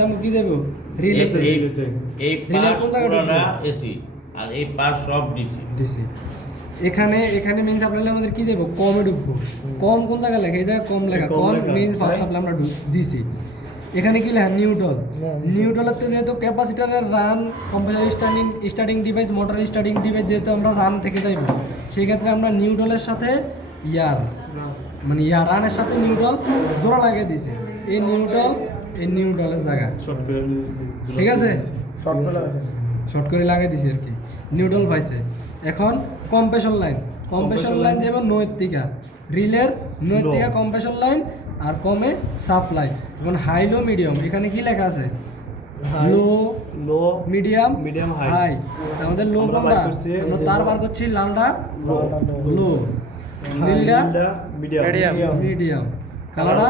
তো কি যাবো রিলেতে এই পাশ পুরোটা এসি আর এই পাশ সব ডিসি। ডিসি এখানে মেইন সাপ্লাই আমাদের কি যাবো কমে ঢুকবো। কম কোন জায়গায় লেখা এই জায়গায় কম লেখা কম মেইন ফার্স্ট সাপ্লাই আমরা দিছি। এখানে কি লেখা নিউট্রাল। নিউট্রালেতে যেহেতু ক্যাপাসিটরের run computer starting device motor starting device যেহেতু আমরা রান থেকে যাইব সেই ক্ষেত্রে আমরা নিউট্রালের সাথে মানে রানের সাথে নিউট্রাল জোড়া লাগিয়ে দিয়েছে। এই নিউট্রালের জায়গায় ঠিক আছে শর্ট করে লাগিয়ে দিয়েছে আর কি নিউট্রাল পাইছে। এখন কম্প্রেশন লাইন যেমন নয়ের থেকে রিলের নয়ের থেকে কম্প্রেশন লাইন আর কমে সাপ্লাই। এখন হাই লো মিডিয়াম এখানে কি লেখা আছে লো মিডিয়াম হাই। আমাদের লো কোনটা আমরা তার বার করছি লালটা লো নীলটা মিডিয়াম কালারটা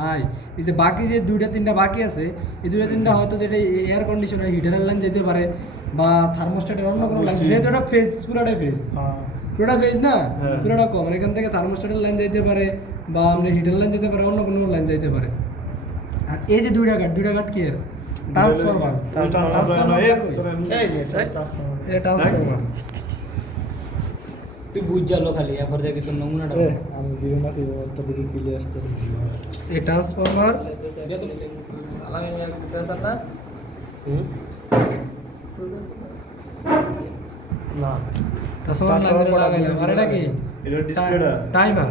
হাই। এই যে বাকি যে দুইটা তিনটা বাকি আছে এই দুইটা তিনটা হয়তো যেটা এয়ার কন্ডিশনার হিটারের লাইন যেতে পারে বা থার্মোস্ট্যাটের অন্য কোনো লাইন যেহেতু এটা ফেজ পুরোটা ফেজ না পুরোটা কম এখান থেকে থার্মোস্ট্যাটের লাইন যাইতে পারে বা আমরা হিটার লাইন যেতে পারে অন্য কোনো লাইন যাইতে পারে। আর এই যে দুইটা কাট কি এর ট্রান্সফরমার তুই বুঝ যালো খালি এরপর দেখি তোর নমুনাটা আমি দিও না তুই একটা দিকে ক্লিয়ার আসতে এই ট্রান্সফরমার না ট্রান্সফরমার লাগাইলাম আর এটা কি এটা ডিসপ্লেটা টাইমার